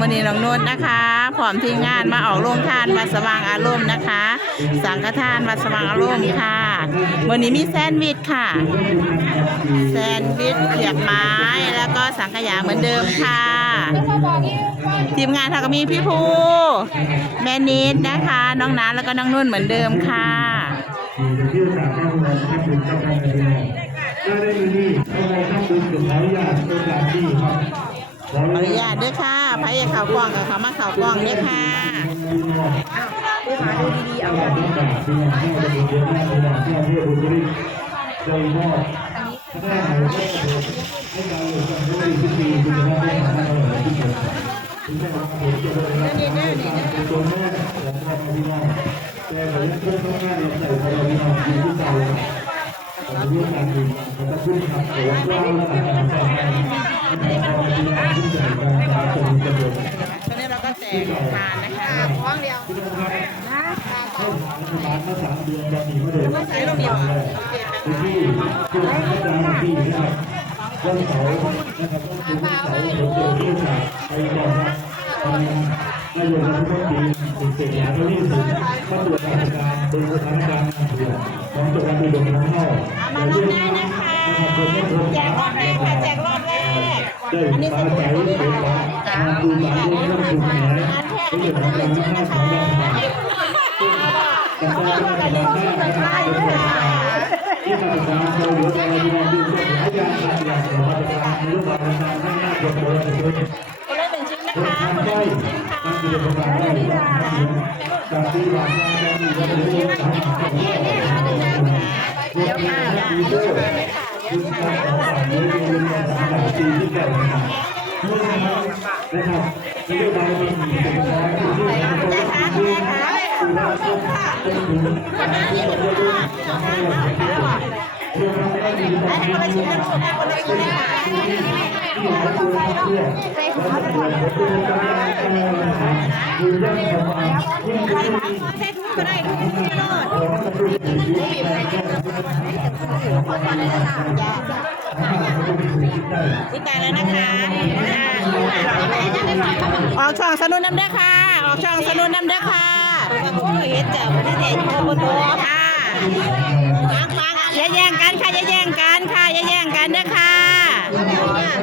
มือนี้น้องนุ่นนะคะพร้อมทีมงานมาออกโรงทานวัดสว่างอารมณ์นะคะ สังฆทานวัดสว่างอารมณ์ค่ะมือนี้มีแซนด์วิชค่ะ แซนด์วิชเสียบไม้แล้วก็สังขยาเหมือนเดิมค่ะ ทีมงานค่ะก็มีพี่ภูแม่นิดนะคะ น้องนัทแล้วก็น้องนุ่นเหมือนเดิมค่ะที่โอกาสเข้ามาทำบุญกับการกระทำถ้าได้อยู่นี่เข้ามาทำบุญกับขออนุญาตโอกาส อขออนุญาตด้วยค่ะพระเข่าวกล้องกับเขามาข่าวกล้องด้วยค่ะไปหาดูดีๆเอาแบบนี้ค่ะที่มาเข้าไปเยอะมากเลยนะที่เพื่อบุญบริโดย มอบถ้าหากว่าให้การหลงกันด้วยพิธีบุญว่าได้ทำอะไรที่เกิดถึงแม้ว่าผมจะเป็นตัวแม่ของพ่อพี่น้องแต่ผมยังเพื่อนต้องการใส่พ่อพี่น้องอยู่ที่ใจผมรู้การดีผมจะขึ้นขับผมว่าแล้วแต่การสอนงานพ่อพี่น้องที่ใจกันการเราก็แจกทานนะคะห้องเดียวเข้าร้านมาสามเดือนแบบนี้ไม่ได้ใช้เราเดียวอ่ที่ที่อาจารย์ที่นะครับวันเสาร์นะครับวันเสาร์ผมเดินที่จากไปก่อนครับนายกรัฐมนตรีถึงเสร็จแล้วที่สุดมาตรวจราชการโดยสถานการณ์เถื่อนของจังหวัดอุดรธานีมาลงได้นะคะ แจกรอบแรกค่ะแจกรอบแรก อันนี้สมุดอันนี้เป็นค่ะการดูหลานลูกท่านคุณแม่ที่อยู่นการท่าองเราแต่ก็ได้การท่าที่มาจากการเราเหลืออะไรที่เราดูก็หลายางหลายอย่างแต่ว่าจะการในรูปแบบการให้หน้าบทบาทเป็นคนละหนึ่งชิ้นนะคนคะทำได้มันคือเป็นการได้จากที่วางได้มีก็เป็นเรื่องของการทำได้เดี๋ยวค่ะ ดีด้วยคุณการสอนนี้เป็นการสอนที่ที่เกิดนะครับนะครับนโยบายมันมีเป็นน้อยที่ที่เราต้องดูดูแลต้องเป็นถึงการที่เราได้ด้วยให้เราเห็นด้วยเรื่องนั้นได้ดีกว่าที่เราที่เราที่เราตัวเพื่อเราจะตัวเราตัวกันได้ดูเรื่องงความยิ่งยิ่งยิ่งใช้ทุกก็ได้ทุกที่รอดเราต้องดูถึงยิ่งยิ่งยิ่งยิ่งติดตามแล้วนะคะออกช่องสนุนน้ำเด้อค่ะ ออกช่องสนุนน้ำเด้อค่ะเห็นจ้ะวันนี้เด็กโคตรค่ะ อย่าแย่งกันค่ะอย่าแย่งกันค่ะอย่าแย่งกันเด้อค่ะ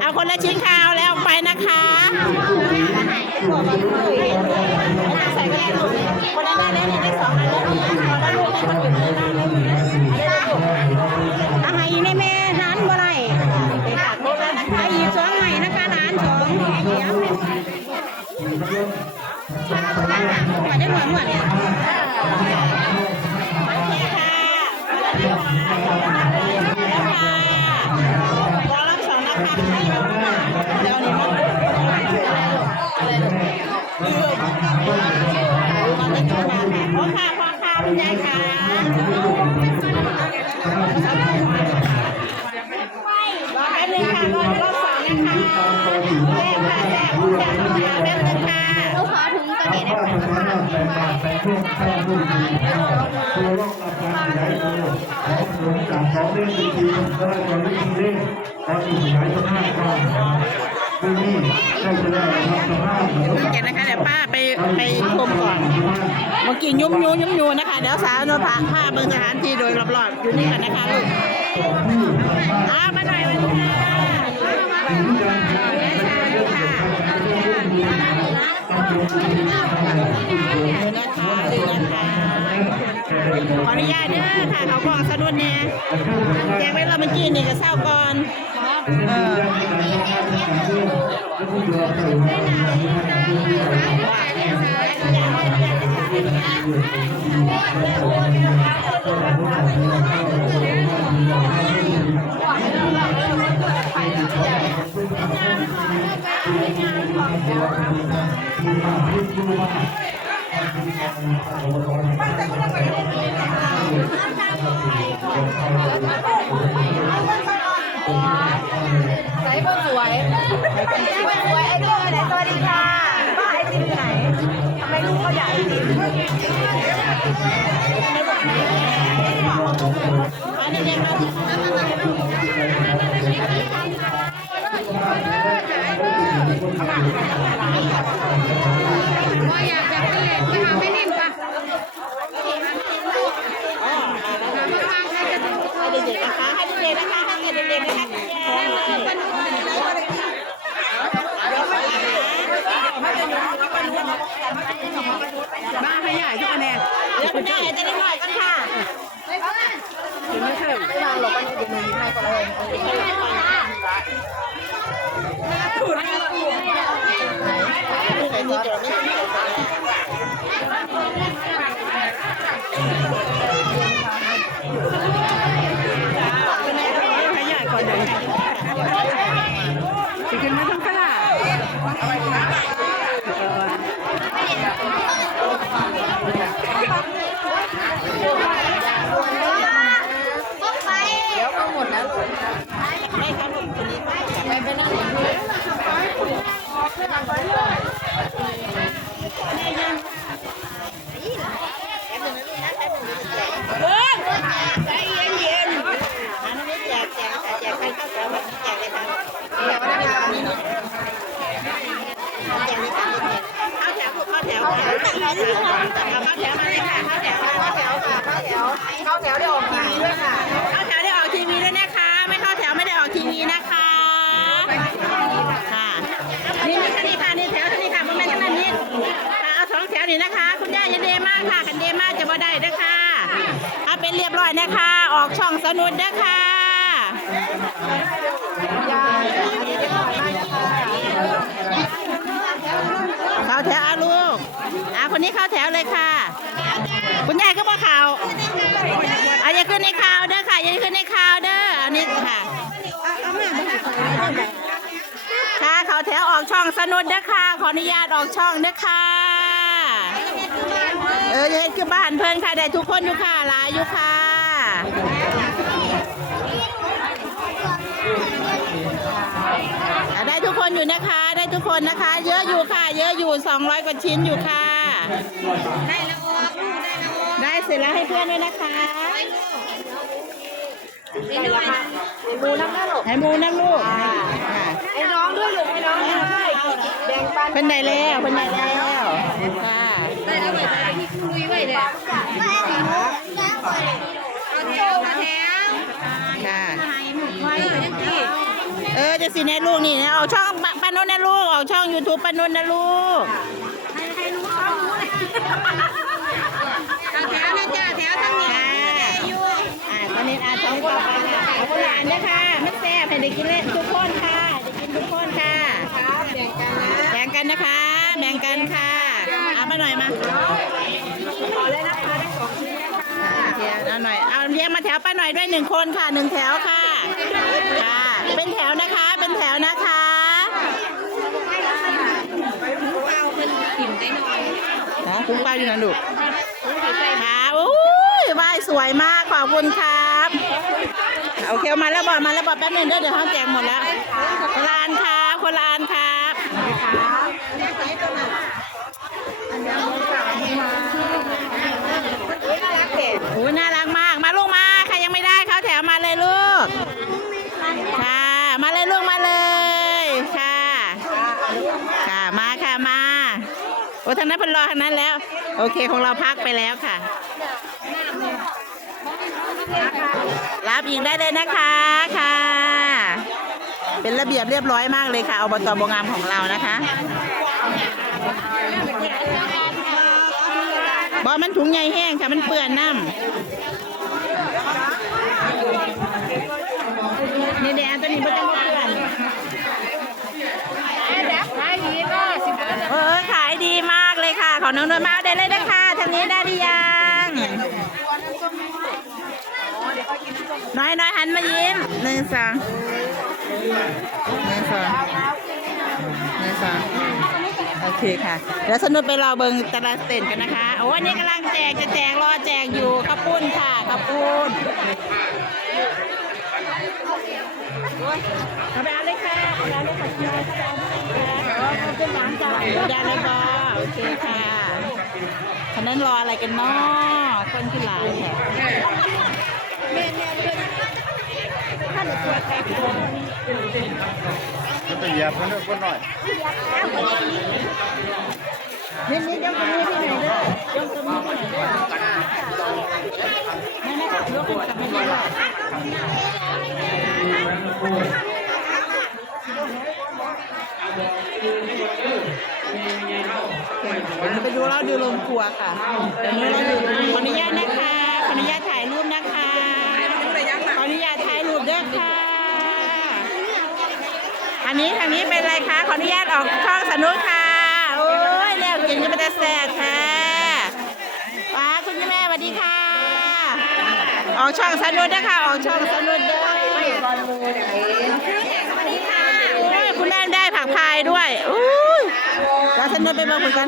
เอาคนละชิ้นค่ะเอาแล้วออกไปนะคะใส่แก้นละได้แล้วนี่ได้สองอันแล้วแล้วลูกได้คนอื่นได้แล้อะไรนี่แม่ร้านบ่ไรไอ้อีสองใหม่นะคะร้านสองเดี๋ยวมาได้เหมือนเหมือนเนี่ยรอรับสองนเดี๋ย วนี้พ่อ ค่ะพ่อค่ะคุณยายค่ะรอแป๊บนึงค่ะรอรอบสองนะคะแม่ค่ะแม่คุณยายค่ะแป๊บนึงค่ะลูกค้าถุงตัวนี้ถ้าทแต่งานแต่งเครื่องสร้างรูปดีตัวรอบรับการขยายตัวของหลวงจากสองเล่มจริงๆก็ได้ตอนนี้ทีเล่มตอนนี้ขยายสภาพก็ที่นี่ก็จะได้ทำสภาพเหมือนเดี๋ยวนะคะเดี๋ยวป้าไปไปชมก่อน เมื่อกี้ยุ่มยูยุ่มยูนะคะเดี๋ยวสาวโนพาผ้าเบิ่งสถานที่โดยรอบๆอยู่นี่กันนะคะลูกอ้ามาหน่อยมาหน่อย ดูนะคะดูนะคะขออนุญาตเด้อค่ะเขาบอกสะดุดเนี่ยแจ้งไว้เราเมื่อกี้นี่ก็เศร้าก่อนเออใส่เบอ ร์สวยใส่เบอร์สวยไอ้ตัวไหนสวัสดีค่ะป้าไอติมไหนทำไมลูกเขาใหญ่ไอติมอันนี้เนี่ยมา ก็อยากจะเปลี่ยนจหาไม่นิ่มปะให้เด็นะคให้เด็กนะคะให้เด็กนะคะบ้านให้ใหญ่ทุกคะแนนเลือกแม่จะได้หน่อยกันค่ะไปญ่อนไม่ถึงไม่นาหรอกมันอยู่ในในกองถูกถูก เดี๋ยวไม่ต้องให้ใหญ่ก่อนเดี๋ยวจะกินไม่ต้องกระดาษเดี๋ยวก็หมดแล้ว ไม่ครับผมคนนี้ ไปไปนั่งอยู่ที่ เบิ้งใจเย็นเย็นอันนี้แจกแจกแจกใครเข้าแถวแบบนี้แจกเลยค่ะ เดี๋ยวได้ค่ะ แจกเลยค่ะเข้าแถวเข้าแถวเข้าแถวเข้าแถวเข้าแถวมาเลยค่ะเข้าแถว เข้าแถวค่ะเข้าแถวเข้าแถวได้ออกทีวีด้วยค่ะ เข้าแถวได้ออกทีวีด้วยนะคะ ไม่เข้าแถวไม่ได้ออกทีวีนะคะค่ะนี่นี่ค่ะนี่ค่ะนี่แถวนี่ค่ะประมาณนั้นนี่ค่ะเอาสองแถ วนี่นะคะ คุณย่าย่าเดมากค่ะคันเดมากจะบ่ได้เด้อค่ะเอาเป็นเรียบร้อยนะคะ ออกช่องสนุดเด้อค่ะยายอันนี้เรียบร้อยมากนะคะเข้าแถวอาลูกอาคนนี้เข้าแถวเลยค่ะ คุณยายก็บ่ข่าวอาอย่าขึ้นในข่าวเด้อค่ะอย่าขึ้นในข่าวเด้ออันนี้ค่ะค่ะเขาแถวออกช่องสนุดเด้อค่ะขออนุญาตออกช่องเด้อค่ะ เอออย่าเฮ็ดคือบ้านเพิ่นค่ะได้ทุกคนอยู่ค่ะหลายอยู่ค่ะได้ทุกคนอยู่นะคะ ได้ทุกคนนะคะ เยอะอยู่ค่ะ เยอะอยู่ 200 กว่าชิ้นอยู่ค่ะ ได้แล้วออกได้แล้วออกได้เสร็จแล้วให้เพื่อนด้วยนะคะนี่ด้วยมูน้ำน้าหลกให้มูน้ำลูกค่ะไอ้น้องด้วยลูกไอ้น้องด้วยแบ่งปันเพิ่นได้แล้วเพิ่นได้แล้วค่ะ ค่ะเออยังดีเออจะสิแน่ลูกนี่นะเอาช่องป้านุ่นนะลูกเอาช่อง YouTube ป้านุ่นนะลูกเอาแถวนะจ้าแถวทั้งนี้ค่ะอ่าตอนนี้อ่าช่องต่อไปค่ะเอาคนหลานนะคะไม่แซ่บให้ได้กินเล่นทุกคนค่ะได้กินทุกคนค่ะแบ่งกันนะแบ่งกันนะคะ แบ่งกันค่ะเอามาหน่อยมาขอเลยนะคะได้ของฟรีนะคะ เคเอาหน่อย เอาเรียงมาแถวป้าหน่อยด้วยหนึ่งคนค่ะหนึ่งแถวค่ะค่ะ เป็นแถวนะคะ เป็นแถวนะคะอาเป็นกิ่มได้หน่อยนะคุ้งป้าอยู่นะลูกค่ะโอ้ยว่ายสวยมากขอบคุณครับโอเคมาแล้วบอกมาแล้วบอกแป๊บหนึงเด้อเดี๋ยวเขาแจกหมดแล้วคนละอันครับคนละอันครับโอ้ยน่ารักมาก มาลูกมา ใครยังไม่ได้เข้าแถวมาเลยลูก ค่ะ มาเลยลูกมาเลย ค่ะ ค่ะ มาค่ะมา โอ้ ทางนั้นเป็นรอทางนั้นแล้ว โอเคของเราพักไปแล้วค่ะ รับอีกได้เลยนะคะค่ะ เป็นระเบียบเรียบร้อยมากเลยค่ะอบตบงามของเรานะคะบอมันถุงใหญ่แห้งค่ะมันเปื้อนน้ำนี่เดี๋ยวอันตัวนี้มันจะมาเปื้อน ขายดีก็สิบบาท เออขายดีมากเลยค่ะ ของน้องนวลมาเอาได้เลยนะคะทางนี้ได้หรือยังน้อยน้อยหันมายิ้มหนึ่งสองหนึ่งสองหนึ่งสองโอเคค่ะเดี๋ยวสนุกไปรอเบิงต่ละเต้นกันนะคะโอ้อันนี้กำลังแจกจะแจกรอแจกอยู่ข้าวปุ้นค่ะข้าวปุ้น เอาไปเอาเลยค่ะเอาไปเอาเลยค่ะคุณยายเอาไปเอาเลยค่ะเป็นหลานจ้าได้เลยบอโอเคค่ะคันนั้นรออะไรกันเนาะคนที่หลานค่ะจะไปเหยียบมันด้วยคนหน่อยนี่นี่ยกตรงนี้ที่ไหนด้อยกตรงนี้ที่ไหนด้อไม่ไม่ค่ะยกขึ้นกับไม่ได้ด้วย ไปดูเราดูโรงครัวค่ะเดี๋ยวนี้เราดูขออนุญาตนะคะขออนุญาตถ่ายรูปนะคะขออนุญาตถ่ายรูปด้วยค่ะ อันนี้ทางนี้เป็นอะไรคะขออนุญาตออกช่องสนุกค่ะโอ้ยแล้วกินก็ไม่ได้แซ่บค่ะป้าคุณแม่สวัสดีค่ะ ออกช่องสนุกนะคะออกช่องสนุกด้วย สวัสดีค่ะโอ้ยคุณแม่ได้ผักพายด้วยอู้ยแล้วสนุกไปบอกคุณกัน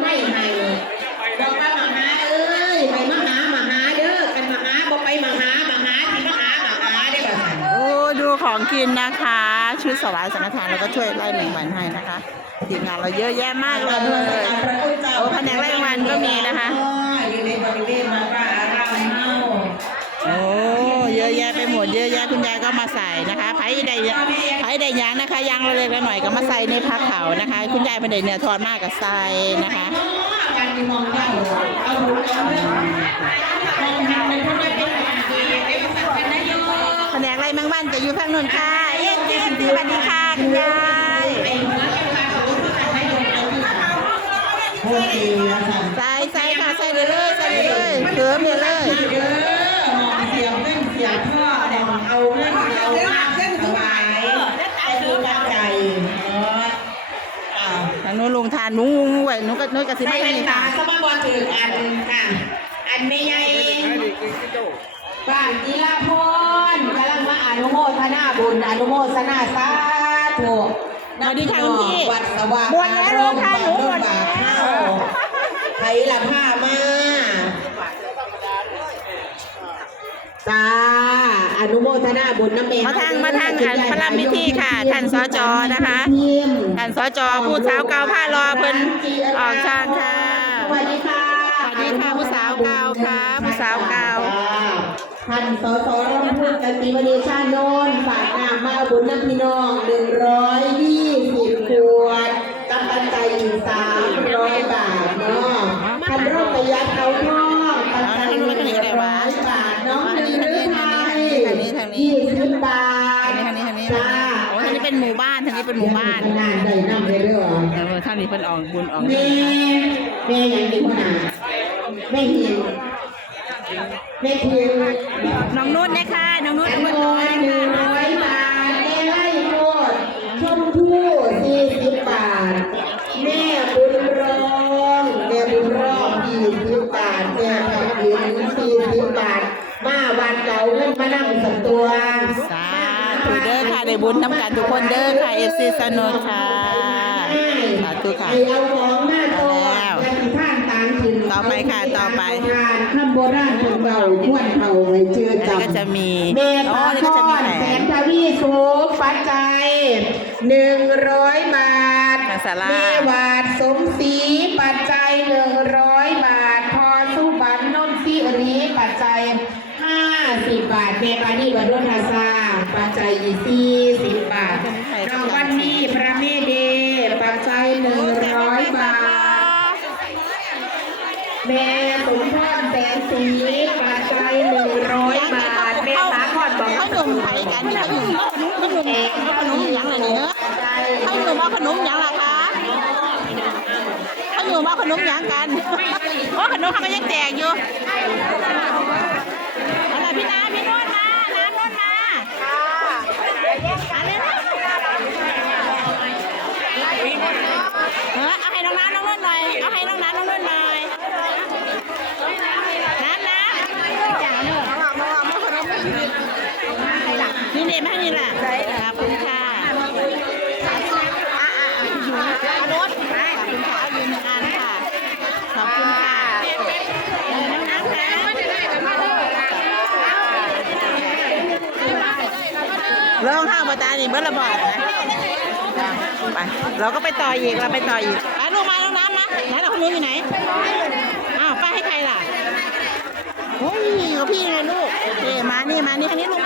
บอกว่ามาหาเอ้ยไปมาหามาหาเด้อกันมาหาบ่ไปมาหามาหาที่มาหามาหาได้อบ่โอ้ดูของกินนะคะ ชุดสวายสังฆทานแล้วก็ช่วยไล่แมงวันให้นะคะทีมงานเราเยอะแยะมากเลยโอ้แผนกไล่แมงวันก็มีนะคะ อะแยะไปหมดเยอะแยะคุณยายก็มาใส่นะคะไผ่ใดไผ่ใดยางนะคะยางเล็กๆหน่อยก็มาใส่ในพักเขานะคะ คุณยายเป็นเด็กเนื้อทอดมากกับใส่นะคะการมีมองเจ้าเอาดูเอาเรื่องมองหันไปทำไมเป็นอย่างดีเด็กสัตว์เป็นนานจะอยู่ฝั่งนู้นค่ะเอ๊ะเจ๊สวัสดีค่ะคุณยายใส่ใส่ค่ะใส่เลยเลยใส่เลยเติมเลยเลยเสียงเงินเสียงพ่อแต่เอา เงินเอามากถวายให้ดูตั้งใจเนาะอ่าทางนู้นลุงทานนุ้งนุ้งงไว้หนุ้งก็นุ้งกระซิบใส่ไม่แว่นมีตาค่ะสมบัติถึงอันค่ะ อันไม่ใหญ่บ้านกีฬาพรกำลังมาอนุโมทนาบุญอนุโมทนาสาธุสวัสดีค่ะคุณพี่วัดสว่างหมดแล้วโรงทานหนูหมดแล้วไทยละผ้ามาจ้า อนุโมทนาบุญน้ำเมมาทางมาทางอันพระรามพิธีค่ะ ท่านสจนะคะทีมท่านสจผู้สาวเก่าผ้ารอเพิ่นออกช่างค่ะสวัสดีค่ะสวัสดีค่ะผู้สาวเก่าค่ะผู้สาวเก่าท่านสสร่มพูดกันตีวดีชาโนนฝากน้ำมาบุญน้ำพี่น้องหนึ่งร้อยยี่ เป็นหมู่บ้านงานใดนำเลยเด้อเออทางนี้เพิ่นออกบุญออกแม่แม่ยังเป็นขนาดแม่เฮียนแม่เพียงน้องนุ่นนะคะน้องนุ่นอันเพิ่นน้น้ออยยหนึ่ค่ะ บุญน้ำกันทุกคนเด้อค่ะเอฟซีสนุนค่ะสาธุค่ะไอเอาของมาตัวและที่ท่านตามถึงต่อไปค่ะต่อไปงานคำโบราณของเราควรเขาไว้เชื่ออันนี้จำก็จะมีเมอ๋อตานี่ทก็จะมีอนแหแสวนนทวีสุขปัจจัยหนึ่งร้อยบาททางศาลาเมวาด ไทยกันเขาหนุ่ขนมขนมหยังไรเนื้อเขาหนุ่มเอาขนมหยังล่ะคะเขาหนุ่มเอาขนมหยังกันโอ้ขนมเขาก็ยังแจกอยู่อะไรพี่นาพี่นวดมาน้ำนวดมาอะไรนะเออเอาให้น้องน้ำน้องนวดหน่อยเอาให้น้องน้ำน้องนวดหน่อยน้ำน้ำ นี่นี่ยมานี่แหละขอบคุณค่ะรถขอบคุณค่ะเอายืนหนึ่งอันค่ะ ขอบคุณค่ะเออน้องน้ำค่ะเรื่องข้างประตานี่เมื่อระบอดนะไปเราก็ไปต่ออีกเราไปต่ออีกไปลูกมาน้องน้ำมาไหนเราคนนู้นอยู่ไหนอ้าวป้าให้ใครล่ะโอ้ยกับพี่ไงลูกโอเคมานี่มานี่ทางนี้ลูก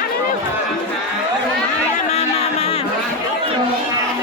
มามามามา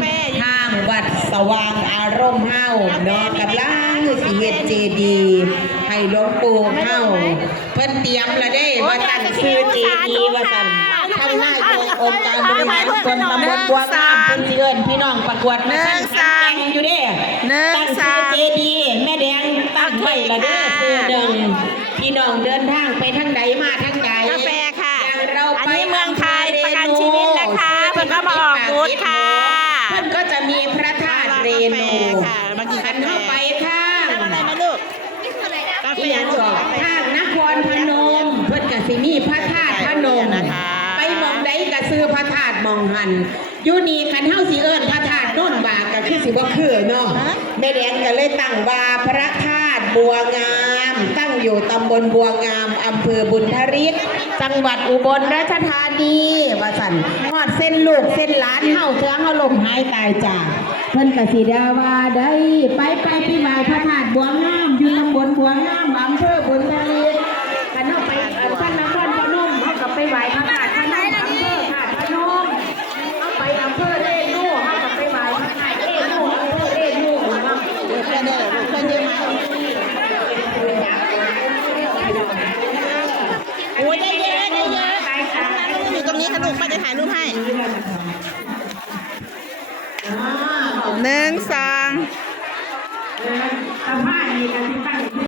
เห็นทางวัดสว่างอารมณ์เฮาเนาะกำลังสิเฮ็ดเจดีย์ให้หลวงปู่เฮาเพิ่นเตรียมแล้วเด้ว่าตั้งชื่อเจดีย์ว่าซั่นทางนายกองค์การบริหารส่วนตำบลบัวงามเพิ่นสิเอิ้นพี่น้องประกวดมาตั้งแข่งอยู่เด้หนึ่งตั้งสาชื่อมเจดีย์แม่แดงตั้งไว้และเด้อชื่อหนึ่งพี่น้องเดินทางไปทางใดมาทางใดกาแฟค่ะอย่างเราอันไปนี้เมืองไทยประกันชีวิตนะคะเพิ่นก็มาออกบูธค่ะ เพิ่นก็จะมีพระธาตุเรนู ค่ะ มากินขักานแฟเข้าไปข้างทำอะไรมาลูกกาแฟที่ยังลูกบอกกาแฟข้างนครพนมเพิ่นก็สิมีพระธาตุพนมนะคะ ไปหมองใดก็ซื้อพระธาตุหมองหันอยู่นี่คันเฮาสิเอิ้นพระธาตุโน่นบากก็คือสิบ่คือเนาะแม่แดงก็เลยตั้งว่าพระธาตุบัวงาม ตั้งอยู่ตำบลบัวงามอำเภอบุญทริกจังหวัดอุบลราชธานีว่าสั่นฮอดเส้นลูกเส้นหลานเฮาเทืองเฮาลมหายตายจากเพิ่นกสิดาว่าได้ไปไปพี่หว้พระธาตุบัวงามอยู่ตำบลบัวงามอำเภอบุญทริกคันเฮาไปอันพันนครพนมเฮากับไปไหว้พระธาตุ